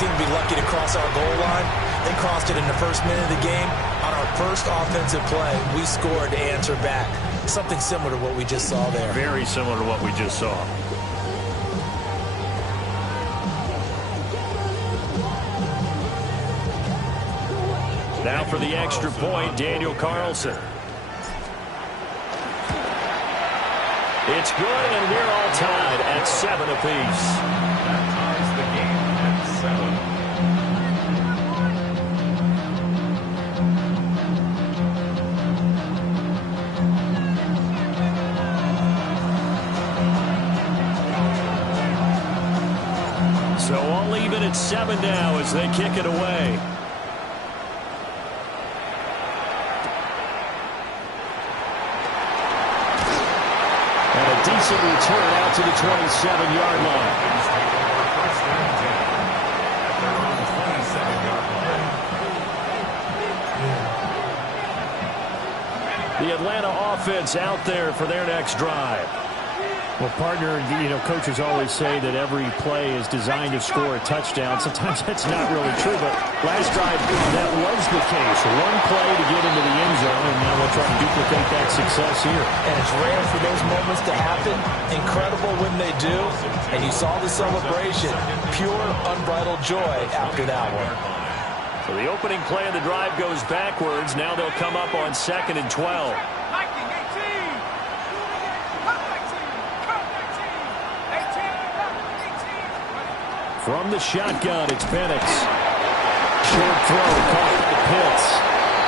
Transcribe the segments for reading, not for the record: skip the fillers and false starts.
seem to be lucky to cross our goal line. They crossed it in the first minute of the game. On our first offensive play, we scored to answer back. Something similar to what we just saw there. Very similar to what we just saw. Now for the extra point, Daniel Carlson. It's good, and we're all tied at 7 apiece. That ties the game at 7. So all even at 7 now as they kick it away. Decent return out to the 27-yard line. The Atlanta offense out there for their next drive. Well, partner, coaches always say that every play is designed to score a touchdown. Sometimes that's not really true, but last drive, that was the case. One play to get into the end zone, and now we'll try to duplicate that success here. And it's rare for those moments to happen. Incredible when they do. And you saw the celebration. Pure, unbridled joy after that one. So the opening play of the drive goes backwards. Now they'll come up on 2nd and 12. From the shotgun, it's Penix. Short throw, caught by Pitts.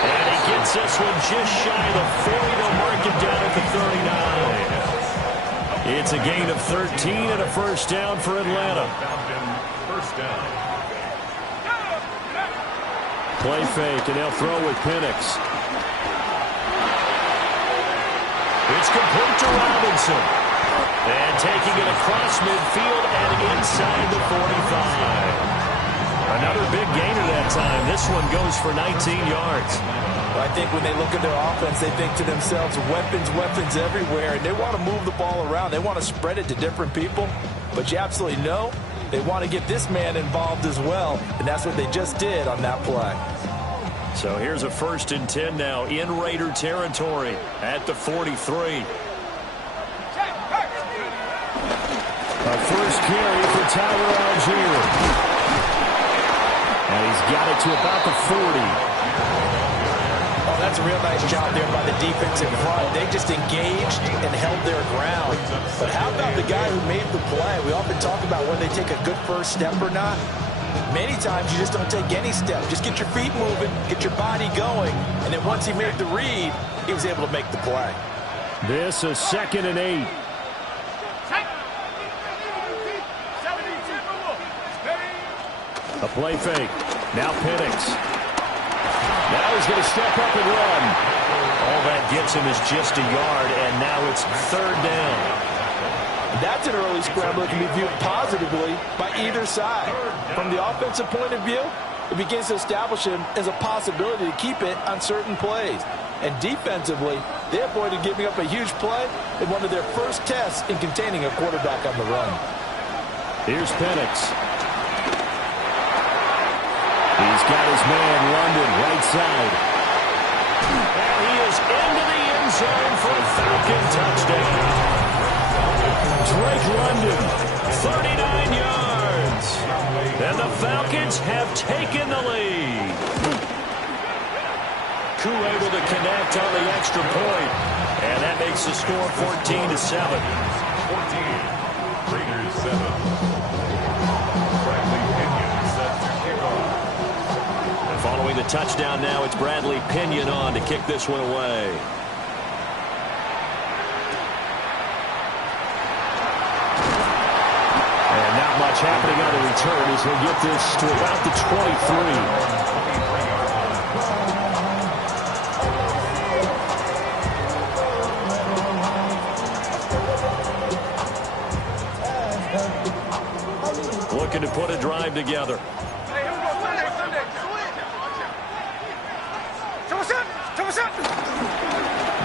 And he gets this one just shy of the 40. They'll mark it down at the 39. It's a gain of 13 and a first down for Atlanta. First down. Play fake, and they'll throw with Penix. It's complete to Robinson. And taking it across midfield and inside the 45. Another big gainer that time. This one goes for 19 yards. Well, I think when they look at their offense, they think to themselves, weapons, weapons everywhere. And they want to move the ball around. They want to spread it to different people. But you absolutely know they want to get this man involved as well. And that's what they just did on that play. So here's a 1st and 10 now in Raider territory at the 43. A first carry for Tyler Algier. And he's got it to about the 40. Oh, that's a real nice job there by the defense in front. They just engaged and held their ground. But how about the guy who made the play? We often talk about when they take a good first step or not. Many times you just don't take any step. Just get your feet moving, get your body going, and then once he made the read, he was able to make the play. This is 2nd and 8. A play fake. Now Penix. Now he's going to step up and run. All that gets him is just a yard, and now it's 3rd down. That's an early scramble that can be viewed positively by either side. From the offensive point of view, it begins to establish him as a possibility to keep it on certain plays. And defensively, they avoided giving up a huge play in one of their first tests in containing a quarterback on the run. Here's Penix. He's got his man, London, right side. And he is into the end zone for a Falcon touchdown. Drake London, 39 yards. And the Falcons have taken the lead. Koo able to connect on the extra point. And that makes the score 14-7. 14. Raiders 7. Following the touchdown now, it's Bradley Pinion on to kick this one away. And not much happening on the return as he'll get this to about the 23. Looking to put a drive together.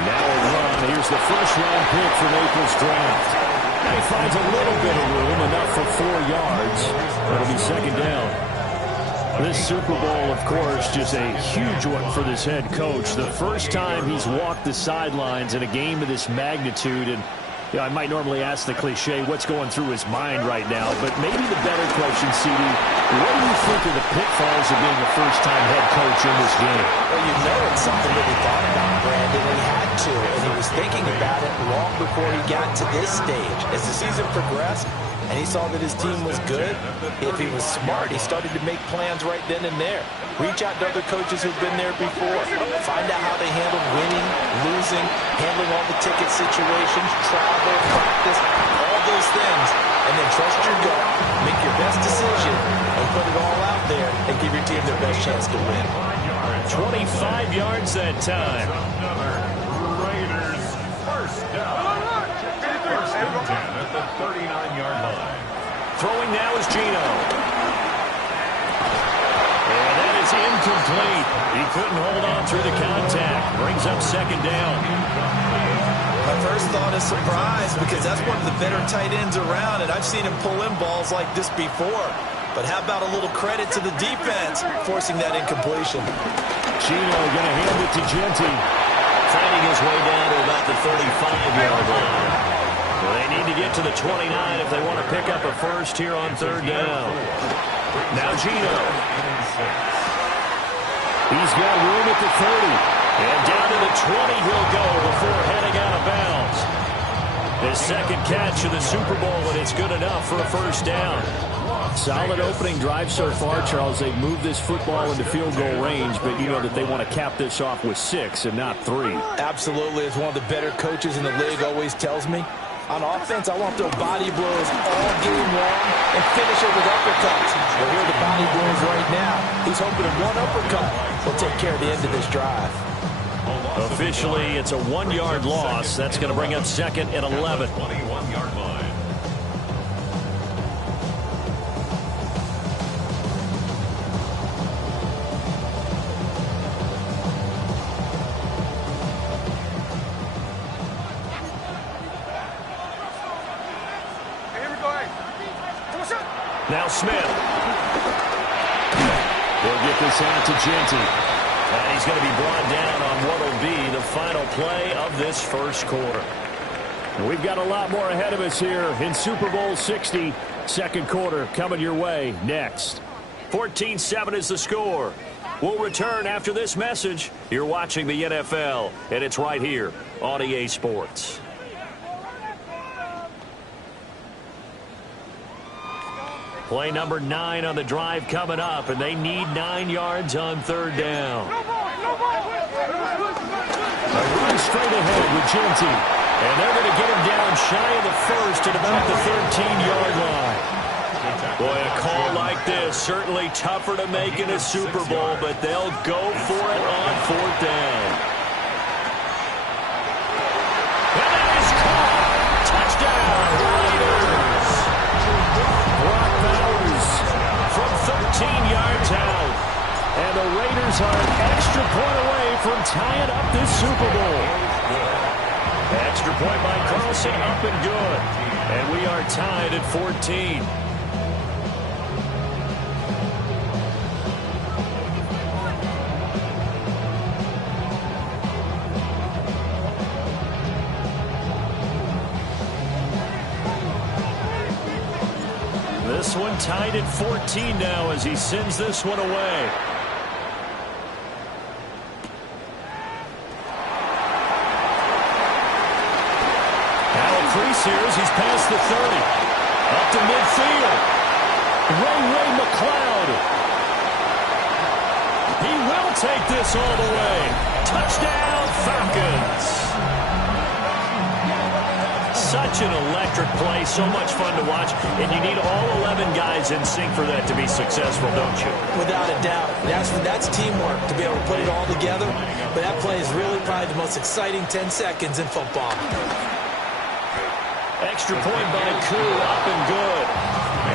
Now a run. Here's the first-round pick from April's draft. And he finds a little bit of room, enough for 4 yards. That'll be 2nd down. This Super Bowl, of course, just a huge one for this head coach. The first time he's walked the sidelines in a game of this magnitude. And you know, I might normally ask the cliche, what's going through his mind right now? But maybe the better question, CD, what do you think of the pitfalls of being a first-time head coach in this game? Well, you know it's something that he thought about, Brandon. He had to, and he was thinking about it long before he got to this stage. As the season progressed, and he saw that his team was good, if he was smart, he started to make plans right then and there. Reach out to other coaches who've been there before. Find out how they handled winning, losing, handling all the ticket situations, travel, practice, all those things. And then trust your gut, make your best decision, and put it all out there and give your team their best chance to win. 25 yards that time. Raiders first down. First and 10 at the 39-yard line. Throwing now is Geno. And that is incomplete. He couldn't hold on through the contact. Brings up second down. My first thought is surprise, because that's one of the better tight ends around, and I've seen him pull in balls like this before. But how about a little credit to the defense forcing that incompletion? Geno going to hand it to Genti. Finding his way down to about the 35-yard line. Well, they need to get to the 29 if they want to pick up a first here on third down. Now Geno. He's got room at the 30. And down to the 20 he'll go before heading out of bounds. His second catch of the Super Bowl, and it's good enough for a first down. Solid opening drive so far, Charles. They've moved this football into field goal range, but you know that they want to cap this off with 6 and not 3. Absolutely. As one of the better coaches in the league always tells me, on offense, I want those body blows all game long and finish it with uppercuts. Well, here are the body blows right now. He's hoping that one uppercut will take care of the end of this drive. Officially, it's a 1-yard loss. That's going to bring up second and 11. 21-yard line. Now Smith. They'll get this out to Genti. And he's going to be brought down on what will be the final play of this first quarter. We've got a lot more ahead of us here in Super Bowl 60. Second quarter coming your way next. 14-7 is the score. We'll return after this message. You're watching the NFL, and it's right here on EA Sports. Play number 9 on the drive coming up, and they need 9 yards on third down. A run straight ahead with Genti, and they're going to get him down shy of the first at about the 13-yard line. Boy, a call like this, certainly tougher to make in a Super Bowl, but they'll go for it on fourth down. And that is caught! Touchdown, Raiders! Brock Bowers from 13 yards out. And the Raiders are an extra point away from tying up this Super Bowl. Extra point by Carlson, up and good. And we are tied at 14. This one tied at 14 now as he sends this one away. Here as he's past the 30. Up to midfield. Ray McLeod. He will take this all the way. Touchdown, Falcons. Such an electric play. So much fun to watch. And you need all 11 guys in sync for that to be successful, don't you? Without a doubt. That's teamwork to be able to put it all together. But that play is really probably the most exciting 10 seconds in football. Extra point by Koo, up and good.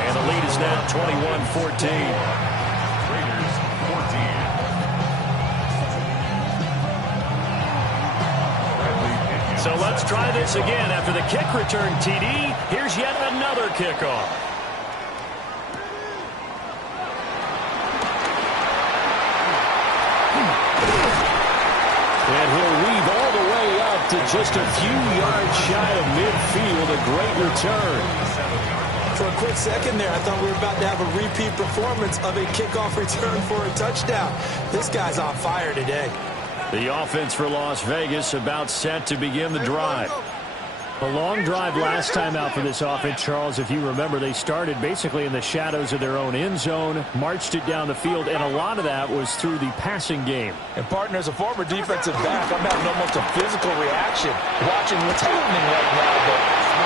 And the lead is now 21-14. Raiders 14. So let's try this again. After the kick return, TD, here's yet another kickoff. to just a few yards shy of midfield. A great return. For a quick second there, I thought we were about to have a repeat performance of a kickoff return for a touchdown. This guy's on fire today. The offense for Las Vegas about set to begin the drive. A long drive last time out for this offense, Charles. If you remember, they started basically in the shadows of their own end zone, marched it down the field, and a lot of that was through the passing game. And, partner, as a former defensive back, I'm having almost a physical reaction watching what's happening right now. But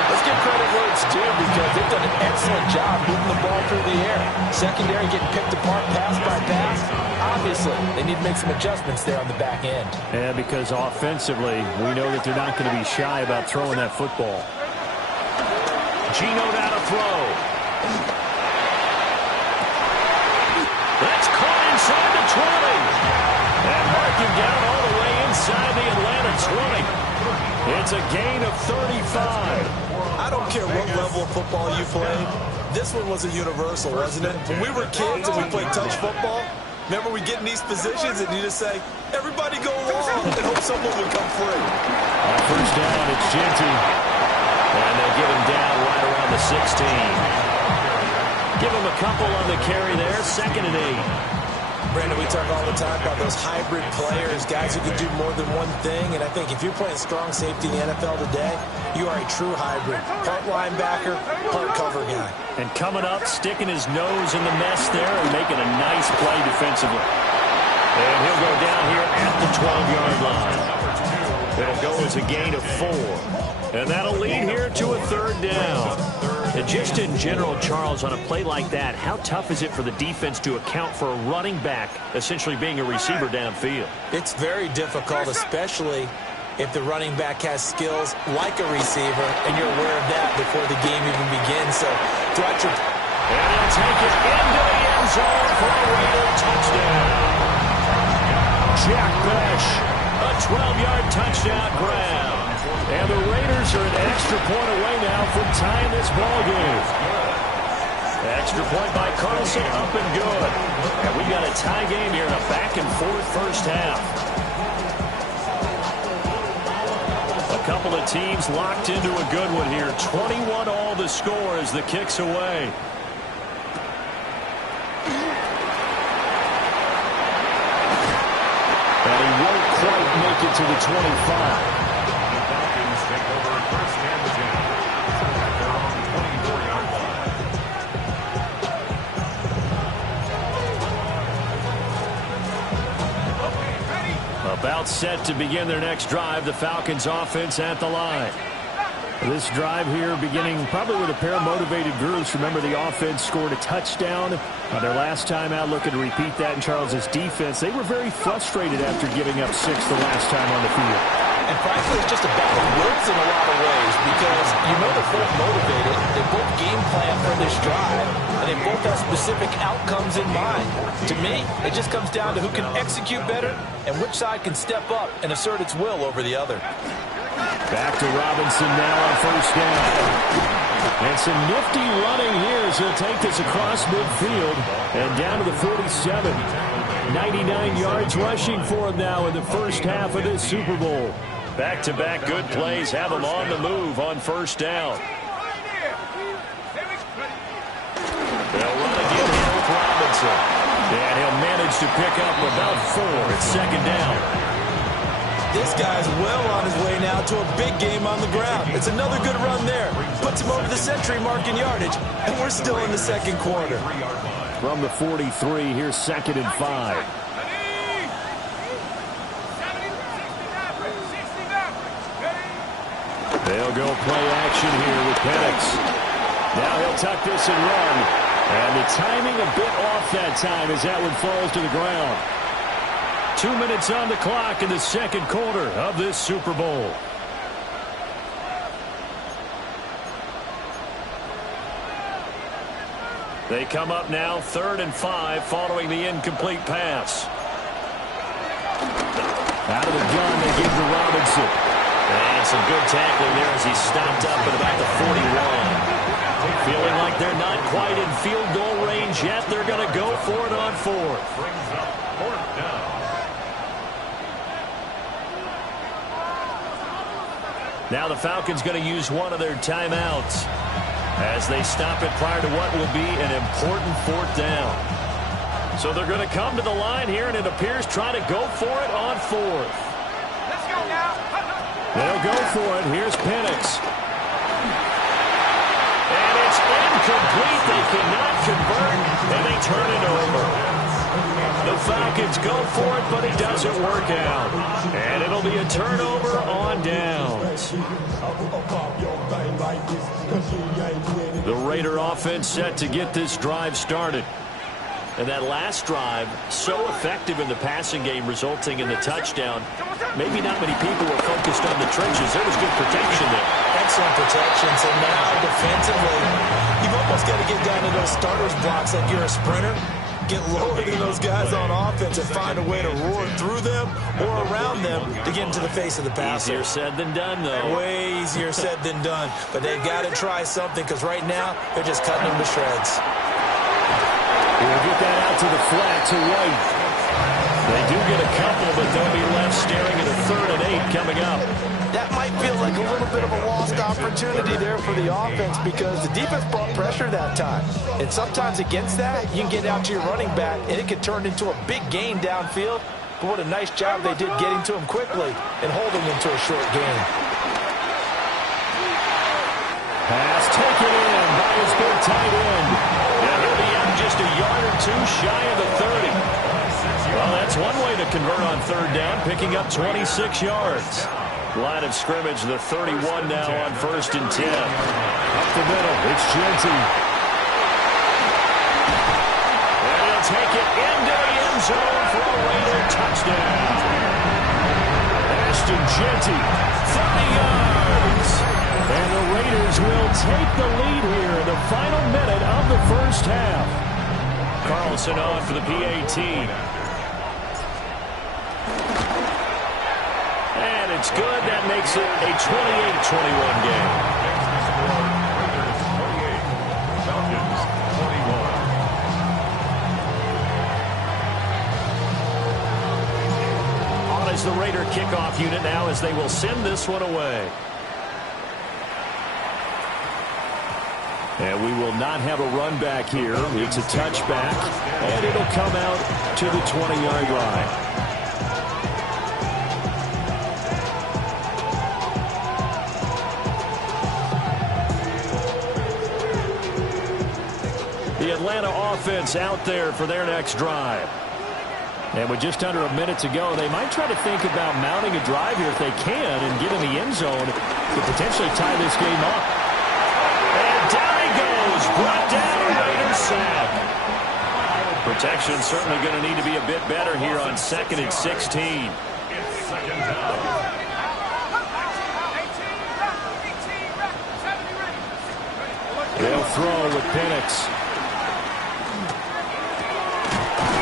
let's give credit where it's due because they've done an excellent job moving the ball through the air. Secondary getting picked apart pass by pass. Obviously, they need to make some adjustments there on the back end. Yeah, because offensively, we know that they're not going to be shy about throwing that football. Gino down to throw. That's caught inside the 20. And marking down all the way inside the Atlanta 20. It's a gain of 35. I don't care what level of football you played. This one was a universal, wasn't it? When we were kids and we played touch football, remember we get in these positions and you just say, everybody go long and hope someone would come free. On first down, it's Genty. And they get him down right around the 16. Give him a couple on the carry there. 2nd and 8. Brandon, we talk all the time about those hybrid players, guys who can do more than one thing. And I think if you're playing strong safety in the NFL today, you are a true hybrid. Part linebacker, part cover guy. And coming up, sticking his nose in the mess there and making a nice play defensively. And he'll go down here at the 12-yard line. It'll go as a gain of 4. And that'll lead here to a 3rd down. And just in general, Charles, on a play like that, how tough is it for the defense to account for a running back essentially being a receiver downfield? It's very difficult, especially if the running back has skills like a receiver, and you're aware of that before the game even begins. So throughout your... And he'll take it into the end zone for a Raider touchdown. Jack Besh, a 12-yard touchdown grab. And the Raiders are an extra point away now from tying this ball game. Extra point by Carlson, up and good. And we got a tie game here in a back-and-forth first half. A couple of teams locked into a good one here. 21 all the score as the kick's away. And he won't quite make it to the 25. About set to begin their next drive. The Falcons offense at the line. This drive here beginning probably with a pair of motivated groups. Remember, the offense scored a touchdown their last time out. Looking to repeat that in Charles's defense. They were very frustrated after giving up 6 the last time on the field. And frankly, it's just a battle of wills in a lot of ways because you know they're both motivated. They both game plan for this drive, and they both have specific outcomes in mind. To me, it just comes down to who can execute better and which side can step up and assert its will over the other. Back to Robinson now on first down. And some nifty running here as he'll take this across midfield and down to the 47. 99 yards rushing for him now in the first half of this Super Bowl. Back-to-back good plays have him on the move on first down. They'll run again here with Robinson. And he'll manage to pick up about 4 at 2nd down. This guy's well on his way now to a big game on the ground. It's another good run there. Puts him over the century mark in yardage, and we're still in the 2nd quarter. From the 43, here's 2nd and 5. They'll go play action here with Penix. Now he'll tuck this and run. And the timing a bit off that time as that one falls to the ground. 2 minutes on the clock in the 2nd quarter of this Super Bowl. They come up now 3rd and 5 following the incomplete pass. Out of the gun, they give to Robinson. And some good tackling there as he stopped up at about the 41. Feeling like they're not quite in field goal range yet. They're going to go for it on 4th. Brings up 4th down. Now the Falcons going to use one of their timeouts as they stop it prior to what will be an important 4th down. So they're going to come to the line here, and it appears try to go for it on 4th. Let's go now. They'll go for it. Here's Penix. And it's incomplete. They cannot convert, and they turn it over. The Falcons go for it, but it doesn't work out. And it'll be a turnover on downs. The Raider offense set to get this drive started. And that last drive, so effective in the passing game, resulting in the touchdown. Maybe not many people were focused on the trenches. There was good protection there. Excellent protection. So now defensively, you've almost got to get down to those starters blocks like you're a sprinter. Get lower than those guys on offense and find a way to roar through them or around them to get into the face of the passer. Easier said than done, though. Way easier said than done. But they've got to try something because right now they're just cutting them to shreds. We'll get that out to the flat to White. They do get a couple, but they'll be left staring at a 3rd and 8 coming up. That might feel like a little bit of a lost opportunity there for the offense because the defense brought pressure that time. And sometimes against that, you can get out to your running back, and it can turn into a big gain downfield. But what a nice job they did getting to him quickly and holding him to a short gain. Pass taken in by his big tight end. And he'll be out just a yard or 2 shy of the 30. Well, that's one way to convert on 3rd down, picking up 26 yards. Line of scrimmage, the 31 now on 1st and 10. Up the middle, it's Genty. And he'll take it into the end zone for a Raider touchdown. Ashton Genty, 30 yards. and the Raiders will take the lead here in the final minute of the 1st half. Carlson on for the PAT. And it's good. That makes it a 28-21 game. Falcons 21. On is the Raider kickoff unit now as they will send this one away. And we will not have a run back here. It's a touchback, and it'll come out to the 20-yard line. The Atlanta offense out there for their next drive. And with just under a minute to go, they might try to think about mounting a drive here if they can and get in the end zone to potentially tie this game up. And down he goes. Brought down a Raider sack. Protection certainly going to need to be a bit better here on 2nd and 16. It's 2nd down. They'll throw with Penix.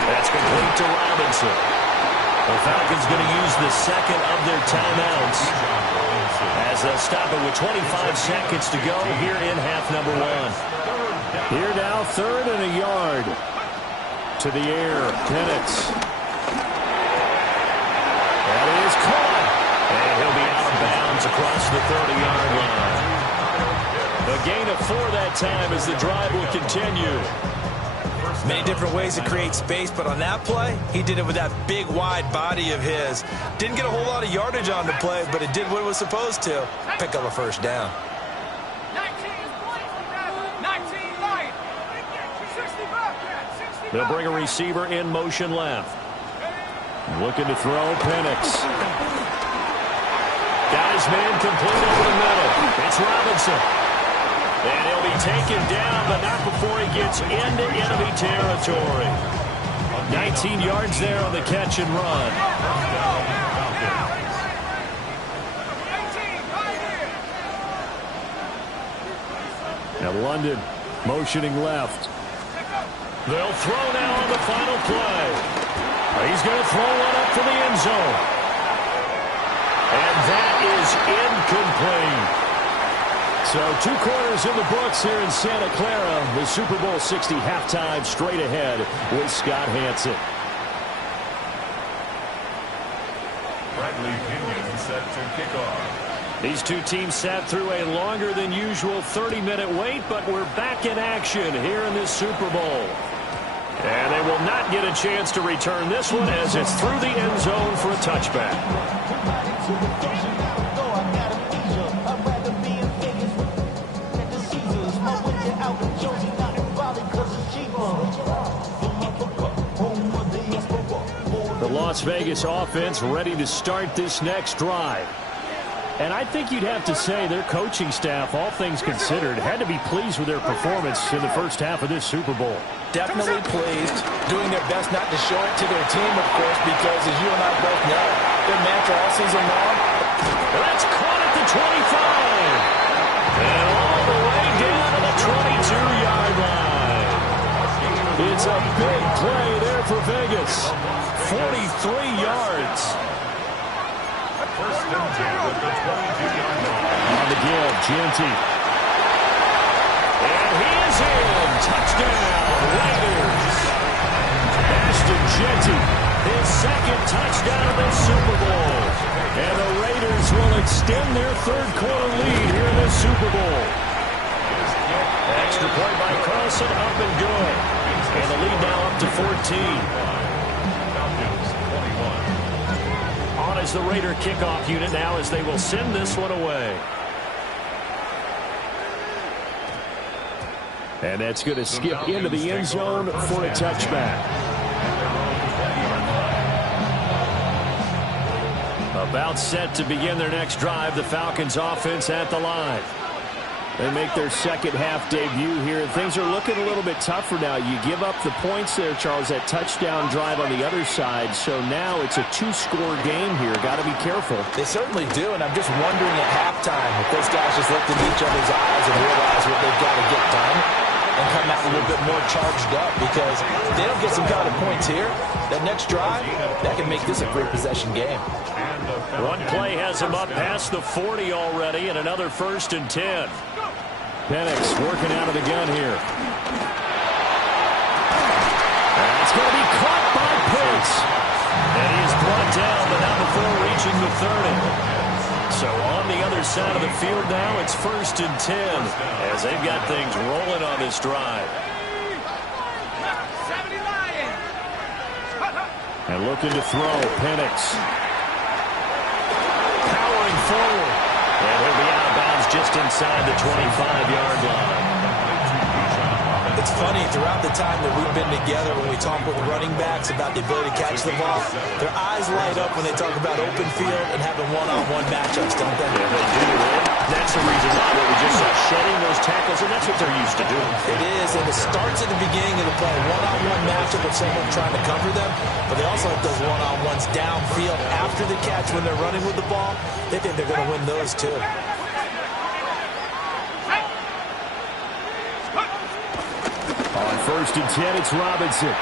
That's complete to Robinson. The Falcons going to use the 2nd of their timeouts as they'll stop it with 25 seconds to go here in half number 1. Here now, 3rd and a yard. To the air, Penix. That is caught. And he'll be out of bounds across the 30-yard line. A gain of 4 that time as the drive will continue. Many different ways to create space, but on that play, he did it with that big, wide body of his. Didn't get a whole lot of yardage on the play, but it did what it was supposed to. Pick up a 1st down. 19 light. 65. They'll bring a receiver in motion left. Looking to throw, Penix. Got his man complete over the middle. It's Robinson. And he'll be taken down, but not before he gets into enemy territory. 19 yards there on the catch and run. And London motioning left. They'll throw now on the final play. He's going to throw one up for the end zone. And that is incomplete. So 2 quarters in the books here in Santa Clara. The Super Bowl 60 halftime straight ahead with Scott Hanson. Bradley Pinion set to kick off. These two teams sat through a longer than usual 30-minute wait, but we're back in action here in this Super Bowl. And they will not get a chance to return this one as it's through the end zone for a touchback. The Las Vegas offense ready to start this next drive. And I think you'd have to say their coaching staff, all things considered, had to be pleased with their performance in the first half of this Super Bowl. Definitely pleased, doing their best not to show it to their team, of course, because as you and I both know, their mantra all season long. That's caught at the 25. And all the way down to the 22-yard line. It's a big play there for Vegas. 43 yards. First and 10 at the 22-yard line. On the give, Gianti. And he is in. Touchdown, Raiders. Ashton Jeanty, his second touchdown of the Super Bowl. And the Raiders will extend their third-quarter lead here in this Super Bowl. Extra point by Carlson, up and good. And the lead now up to 14. On as the Raider kickoff unit now as they will send this one away. And that's going to skip into the end zone for a touchback. About set to begin their next drive, the Falcons offense at the line. They make their second half debut here, and things are looking a little bit tougher now. You give up the points there, Charles, that touchdown drive on the other side. So now it's a two-score game here. Got to be careful. They certainly do, and I'm just wondering at halftime if those guys just looked in each other's eyes and realize what they've got to get done and come out a little bit more charged up, because if they don't get some kind of points here, that next drive, that can make this a three-possession game. One play has him up past the 40 already, and another 1st and 10. Penix working out of the gun here. That's going to be caught by Pitts. And he is brought down, but not before reaching the 30. So on the other side of the field now, it's 1st and 10 as they've got things rolling on this drive. And looking to throw, Penix. Powering forward. And he'll be out of bounds just inside the 25-yard line. It's funny, throughout the time that we've been together, when we talk with running backs about the ability to catch the ball, their eyes light up when they talk about open field and having one-on-one matchups, don't they? Yeah, they do. That's the reason why we just saw shedding those tackles, and that's what they're used to doing. It is, and it starts at the beginning of the play, one-on-one matchup with someone trying to cover them, but they also have those one-on-ones downfield after the catch when they're running with the ball. They think they're going to win those, too. On 1st and 10, it's Robinson.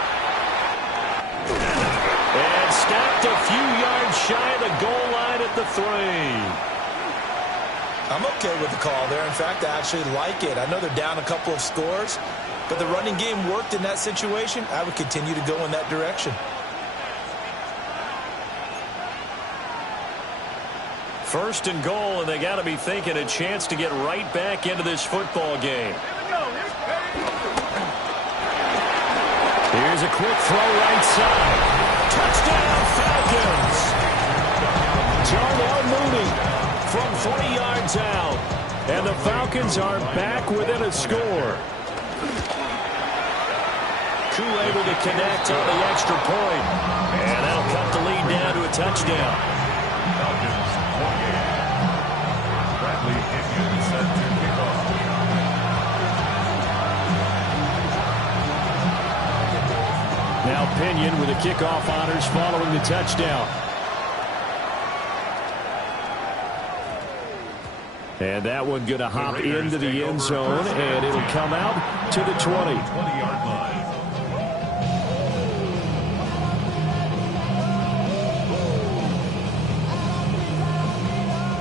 And stopped a few yards shy of the goal line at the 3. I'm okay with the call there. In fact, I actually like it. I know they're down a couple of scores, but the running game worked in that situation. I would continue to go in that direction. 1st and goal, and they got to be thinking a chance to get right back into this football game. Here's a quick throw right side. Touchdown, Falcons. Darnell Mooney from 40 yards out. And the Falcons are back within a score. Koo able to connect on the extra point. And that'll cut the lead down to a touchdown. Falcons 28. Bradley Pinion set to kick off. Now Pinion with the kickoff honors following the touchdown. And that one going to hop into the end zone, and it'll come out to the 20. 20-yard line.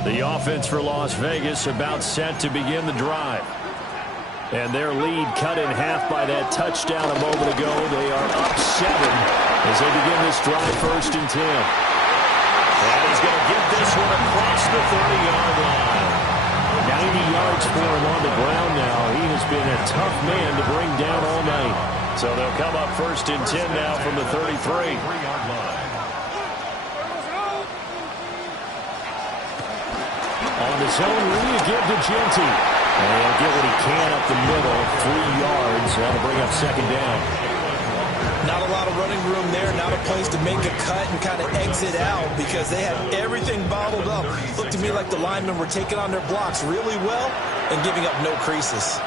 The offense for Las Vegas about set to begin the drive. And their lead cut in half by that touchdown a moment ago. They are up 7 as they begin this drive, 1st and 10. And he's going to get this one across the 30-yard line. 90 yards for him on the ground now. He has been a tough man to bring down all night. So they'll come up 1st and 10 now from the 33. 3-yard line. On the zone, read again to Genty. And he'll get what he can up the middle. 3 yards. That'll bring up 2nd down. Not a lot of running room there. Not a place to make a cut and kind of exit out because they had everything bottled up. Looked to me like the linemen were taking on their blocks really well and giving up no creases.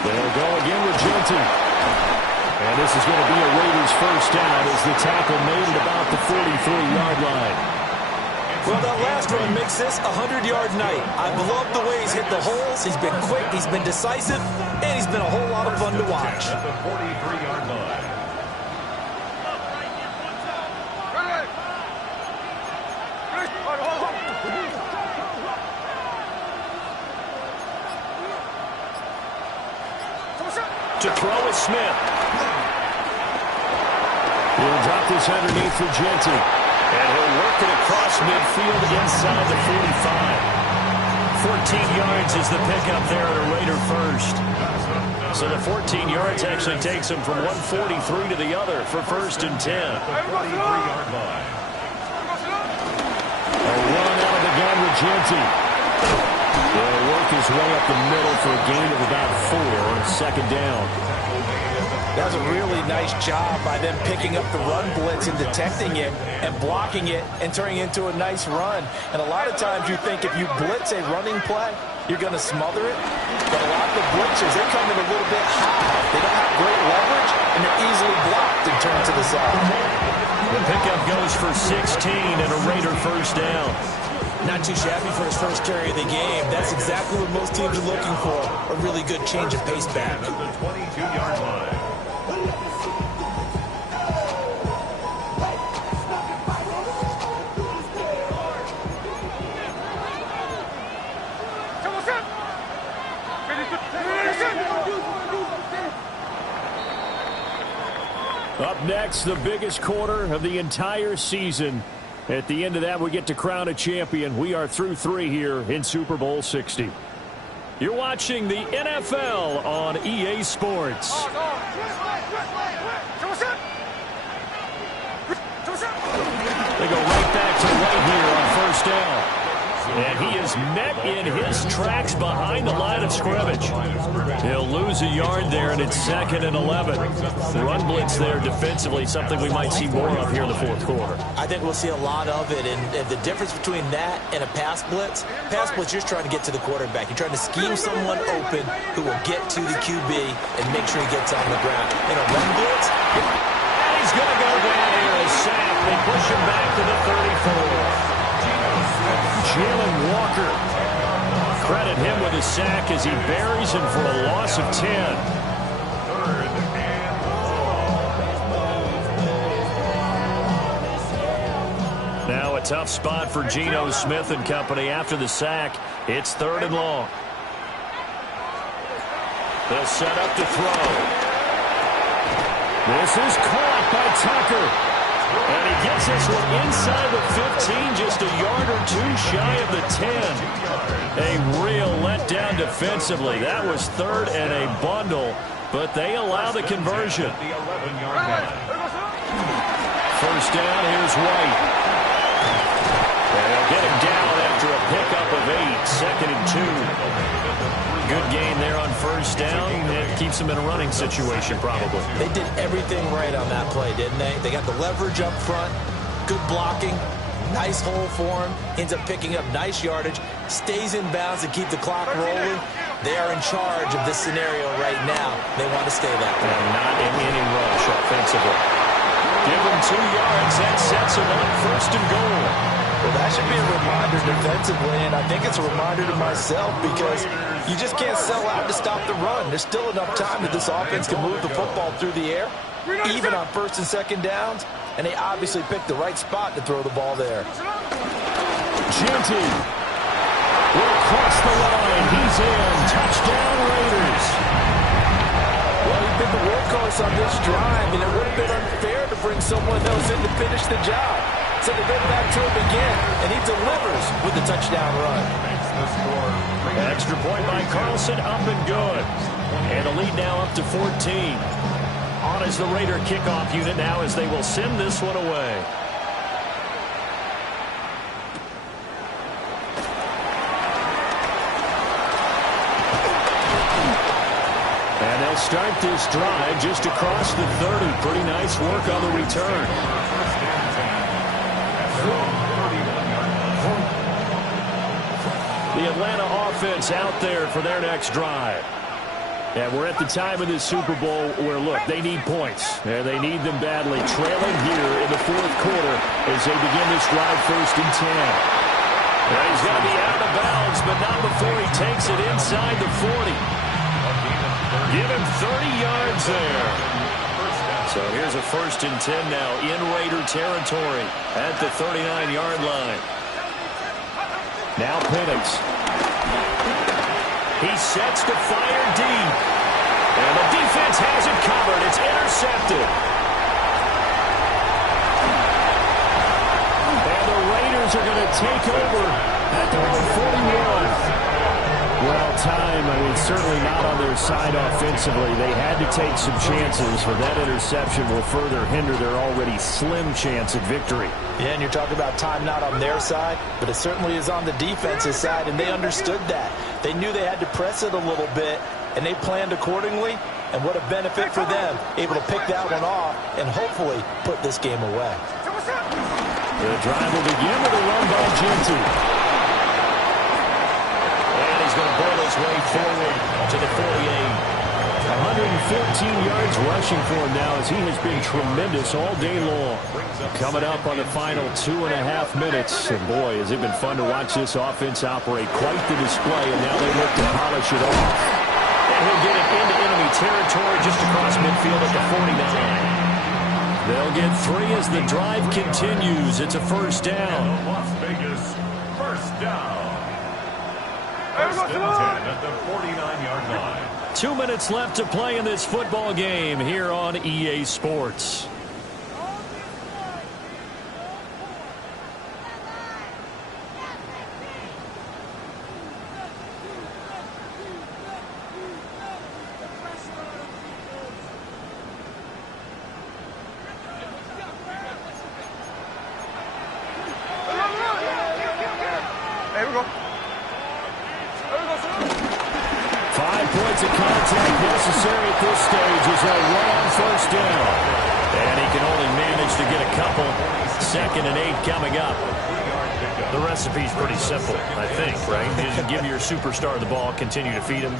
They'll go again with Genty. And this is going to be a Raiders 1st down as the tackle made it about the 43-yard line. Well, that last run makes this a 100-yard night. I've loved the way he's hit the holes. He's been quick, he's been decisive, and he's been a whole lot of fun to watch. At the 43-yard line. To throw is Smith. He'll drop this underneath for Genty. And he'll work it across midfield inside the 45. 14 yards is the pickup there at a Raider 1st. So the 14 yards actually takes him from 143 to the other for 1st and 10. 43-yard line. A run out of the gun with Genty. He'll work his way up the middle for a gain of about 4 on 2nd down. That was a really nice job by them picking up the run blitz and detecting it and blocking it and turning it into a nice run. And a lot of times you think if you blitz a running play, you're going to smother it. But a lot of the blitzers, they come in a little bit high. They don't have great leverage, and they're easily blocked and turned to the side. The pickup goes for 16 and a Raider 1st down. Not too shabby for his first carry of the game. That's exactly what most teams are looking for, a really good change of pace back. At the 22-yard line. Up next, the biggest quarter of the entire season. At the end of that, we get to crown a champion. We are through 3 here in Super Bowl 60. You're watching the NFL on EA Sports. They go right back to right here on 1st down. And he is met in his tracks behind the line of scrimmage. He'll lose a yard there, and it's 2nd and 11. The run blitz there defensively, something we might see more of here in the 4th quarter. I think we'll see a lot of it, and the difference between that and a pass blitz, you're just trying to get to the quarterback. You're trying to scheme someone open who will get to the QB and make sure he gets on the ground. In a run blitz, And he's going to go down here as sacked. They push him back to the 34. Jalen Walker. Credit him with a sack as he buries him for a loss of 10. 3rd and long. Now a tough spot for Geno Smith and company after the sack. It's 3rd and long. They'll set up to throw. This is caught by Tucker. And he gets this one inside the 15, just a yard or 2 shy of the 10. A real letdown defensively. That was 3rd and a bundle, but they allow the conversion. The 11-yard line. 1st down, here's White. And they'll get him down after a pickup of 8, 2nd and 2. Good gain there on 1st down. It keeps them in a running situation, probably. they did everything right on that play, didn't they? They got the leverage up front, good blocking, nice hole for him, ends up picking up nice yardage, stays in bounds to keep the clock rolling. They are in charge of this scenario right now. They want to stay that way. And not in any rush offensively. Give him 2 yards. That sets him up 1st and goal. Well, that should be a reminder defensively, and I think it's a reminder to myself because you just can't sell out to stop the run. There's still enough time that this offense can move the football through the air, even on 1st and 2nd downs, and they obviously picked the right spot to throw the ball there. Genty will cross the line. He's in. Touchdown, Raiders. Well, he picked the workhorse on this drive, and it would have been unfair to bring someone else in to finish the job. So they go back to him again, and he delivers with the touchdown run. Makes the score. Extra point by Carlson, up and good. And the lead now up to 14. On is the Raider kickoff unit now as they will send this one away. And they'll start this drive just across the 30. Pretty nice work on the return. The Atlanta offense out there for their next drive. And we're at the time of this Super Bowl where, look, they need points. And they need them badly. Trailing here in the fourth quarter as they begin this drive 1st and 10. And he's going to be out of bounds, but not before he takes it inside the 40. Give him 30 yards there. So here's a 1st and 10 now in Raider territory at the 39-yard line. Now Penix. He sets to fire deep. And the defense has it covered. It's intercepted. And the Raiders are going to take over at their own 41. Well, time, certainly not on their side offensively. They had to take some chances, but that interception will further hinder their already slim chance at victory. Yeah, and you're talking about time not on their side, but it certainly is on the defensive side, and they understood that. They knew they had to press it a little bit, and they planned accordingly, and what a benefit for them, able to pick that one off and hopefully put this game away. The drive will begin with a run by Genty. And he's going to burn his way forward to the 48. 114 yards rushing for him now as he has been tremendous all day long. Coming up on the final 2.5 minutes. And boy, has it been fun to watch this offense operate. Quite the display, and now they look to polish it off. And he'll get it into enemy territory just across midfield at the 49. They'll get 3 as the drive continues. It's a 1st down. Las Vegas, 1st down. 1st and 10 at the 49-yard line. 2 minutes left to play in this football game here on EA Sports. There we go. 5 points of contact necessary at this stage as they'll run on 1st down. And he can only manage to get a couple. 2nd and 8 coming up. The recipe's pretty simple, I think, right? Just give your superstar the ball, continue to feed him.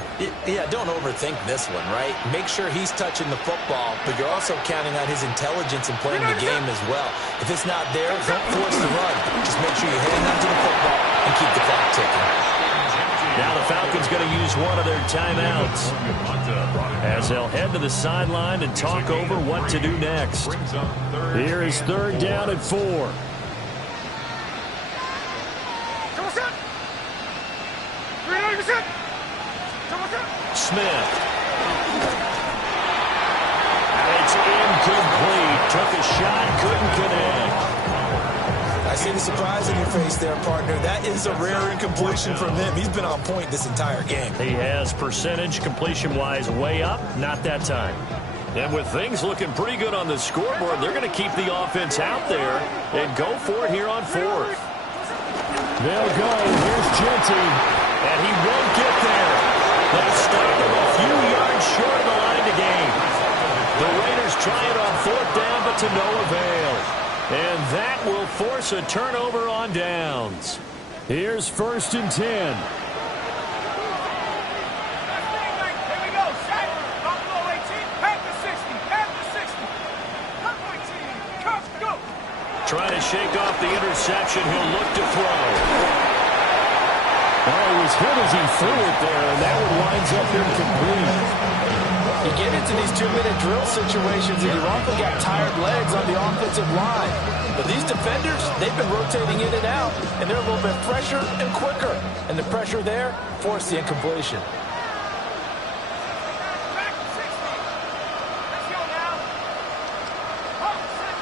Yeah, don't overthink this one, right? Make sure he's touching the football, but you're also counting on his intelligence in playing the game as well. If it's not there, don't force the run. Just make sure you hang on to the football and keep the clock ticking. Now the Falcons going to use one of their timeouts as they'll head to the sideline and talk over what to do next. Here is 3rd down and 4. Smith. And it's incomplete. Took a shot, couldn't connect. I see the surprise in your face there, partner. That is a rare incompletion from him. He's been on point this entire game. He has percentage completion-wise way up, not that time. And with things looking pretty good on the scoreboard, they're going to keep the offense out there and go for it here on 4th. They'll go. Here's Genty. And he won't get there. They'll start him a few yards short of the line to gain. The Raiders try it on 4th down, but to no avail. And that will force a turnover on downs. Here's 1st and 10. Here we go. Set. Buffalo 18. Half the 60. Half the 60. Come on, team. Come, go. Trying to shake off the interception. He'll look to throw. Well, he was hit as he threw it there, and that one winds up incomplete. You get into these 2-minute drill situations, and you've often got tired legs on the offensive line. But these defenders, they've been rotating in and out, and they're a little bit fresher and quicker. And the pressure there forced the incompletion. Back to 60. Let's go now. Up, 60.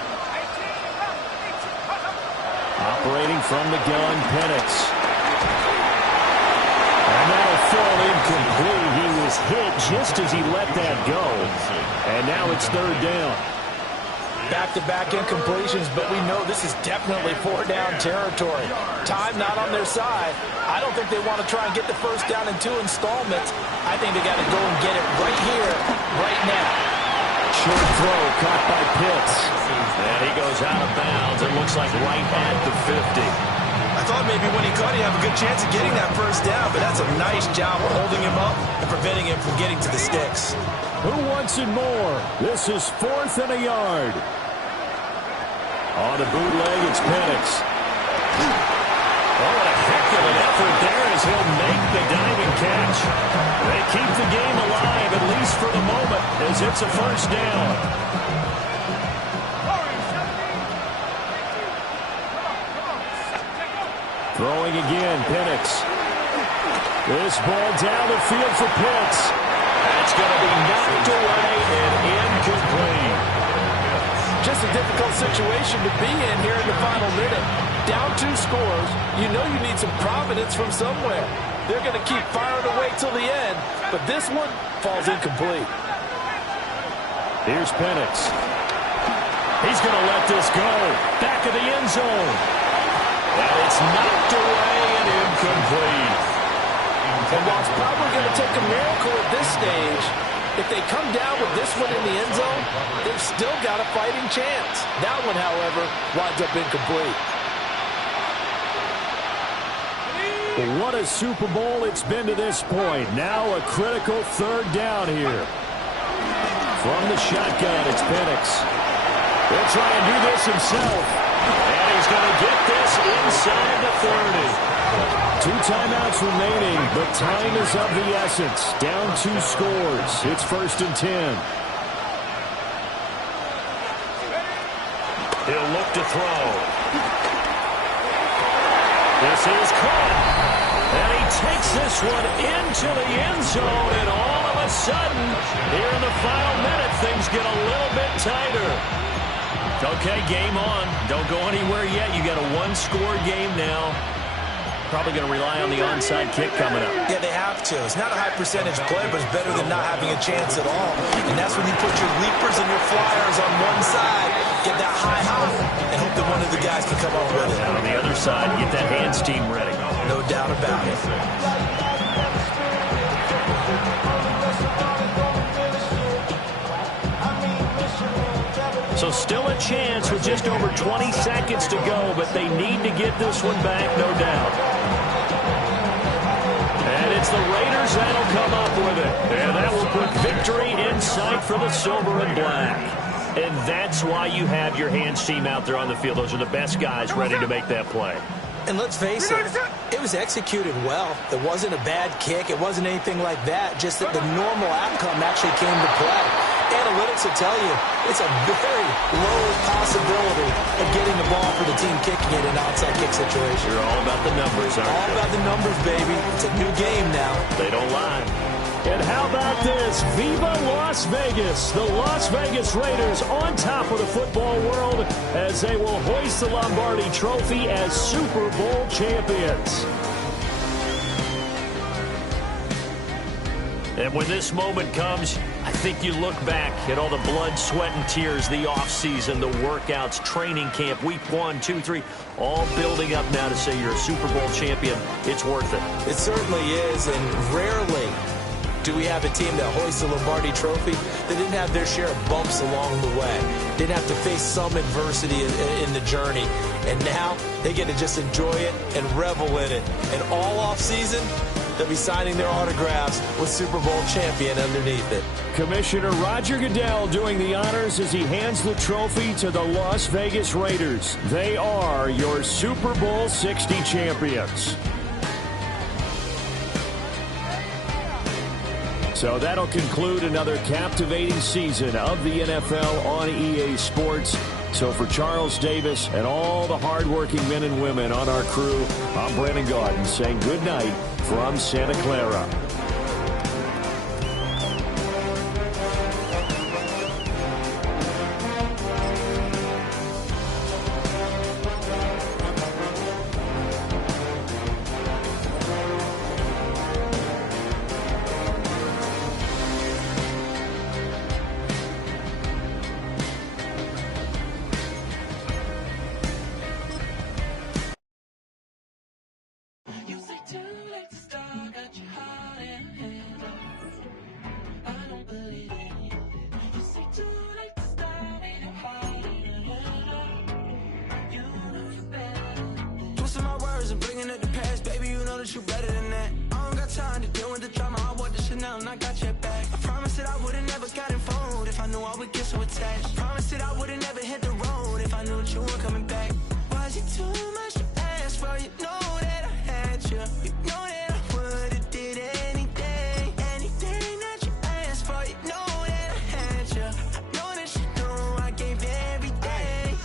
throwing from the gun, Penix. And that'll fall incomplete. He was hit just as he let that go. And now it's third down. Back-to-back incompletions, but we know this is definitely four-down territory. Time not on their side. I don't think they want to try and get the first down in 2 installments. I think they got to go and get it right here, right now. Short throw caught by Pitts. And he goes out of bounds. It looks like right at the 50. I thought maybe when he caught, he'd have a good chance of getting that first down, but that's a nice job of holding him up and preventing him from getting to the sticks. Who wants it more? This is 4th and a yard. On the bootleg, it's Penix. Oh, what a heck of an effort there as he'll make the diving catch. They keep the game alive, at least for the moment, as it's a first down. Throwing again, Penix. This ball down the field for Pitts. That's going to be knocked away and incomplete. Just a difficult situation to be in here in the final minute. Down 2 scores, you know you need some providence from somewhere. They're going to keep firing away till the end, but this one falls incomplete. Here's Penix. He's going to let this go. Back of the end zone. And it's knocked away and incomplete. And while it's probably going to take a miracle at this stage, if they come down with this one in the end zone, they've still got a fighting chance. That one, however, winds up incomplete. What a Super Bowl it's been to this point. Now a critical third down here. From the shotgun, it's Penix. He'll try and do this himself. And he's going to get this inside the 30. 2 timeouts remaining, but time is of the essence. Down 2 scores. It's 1st and 10. He'll look to throw. This is caught. And he takes this one into the end zone, and all of a sudden, here in the final minute, things get a little bit tighter. Okay, game on. Don't go anywhere yet. You got a 1-score game now. Probably going to rely on the onside kick coming up. Yeah, they have to. It's not a high percentage play, but it's better than not having a chance at all. And that's when you put your leapers and your flyers on one side, get that high hop, and hope that one of the guys can come up with it. And on the other side, get that hands team ready. No doubt about it. So still a chance with just over 20 seconds to go, but they need to get this one back, no doubt. And it's the Raiders that'll come up with it. And that will put victory in sight for the silver and black. And that's why you have your hands team out there on the field. Those are the best guys ready to make that play. And let's face it, it was executed well. It wasn't a bad kick. It wasn't anything like that. Just that the normal outcome actually came to play. Analytics will tell you it's a very low possibility of getting the ball for the team kicking it in an onside kick situation. You're all about the numbers, aren't you? All about the numbers, baby. It's a new game now. They don't lie. And how about this? Viva Las Vegas! The Las Vegas Raiders on top of the football world as they will hoist the Lombardi Trophy as Super Bowl champions. And when this moment comes, I think you look back at all the blood, sweat, and tears, the offseason, the workouts, training camp, week 1, 2, 3, all building up now to say you're a Super Bowl champion. It's worth it. It certainly is, and rarely do we have a team that hoists the Lombardi Trophy that didn't have their share of bumps along the way, didn't have to face some adversity in the journey, and now they get to just enjoy it and revel in it. And all offseason, they'll be signing their autographs with Super Bowl champion underneath it. Commissioner Roger Goodell doing the honors as he hands the trophy to the Las Vegas Raiders. They are your Super Bowl 60 champions. So that'll conclude another captivating season of the NFL on EA Sports. So for Charles Davis and all the hardworking men and women on our crew, I'm Brandon Gaudin saying good night from Santa Clara. attached. Promised that I would've never hit the road if I knew that you were coming back. Was it too much to ask for? You know that I had you. You know that I would've did anything that you asked for. You know that I had you. I know that you know I gave everything.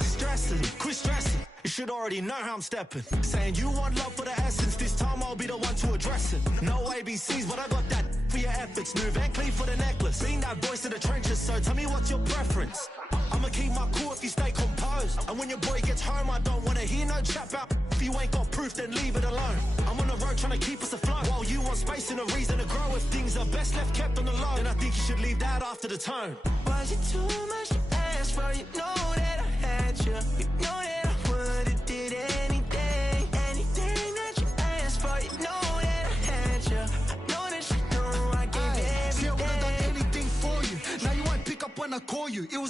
Quit stressing. You should already know how I'm stepping. Saying you want love for the essence. This time I'll be the one to address it. No ABCs, but I got that for your efforts. New Van Cleef for the necklace. Being that voice in the trenches, so tell me what's your preference. I'ma keep my cool if you stay composed. And when your boy gets home, I don't wanna hear no chat about. If you ain't got proof, then leave it alone. I'm on the road trying to keep us afloat. While you want space and a reason to grow. If things are best left kept on the low, then I think you should leave that after the tone. Was it too much to ask for? You know that I had you. You know that I would've did anything that you asked for. You know that I had you. I know that you know I gave everything. See, I would've done anything for you. Now you won't pick up when I call you. It was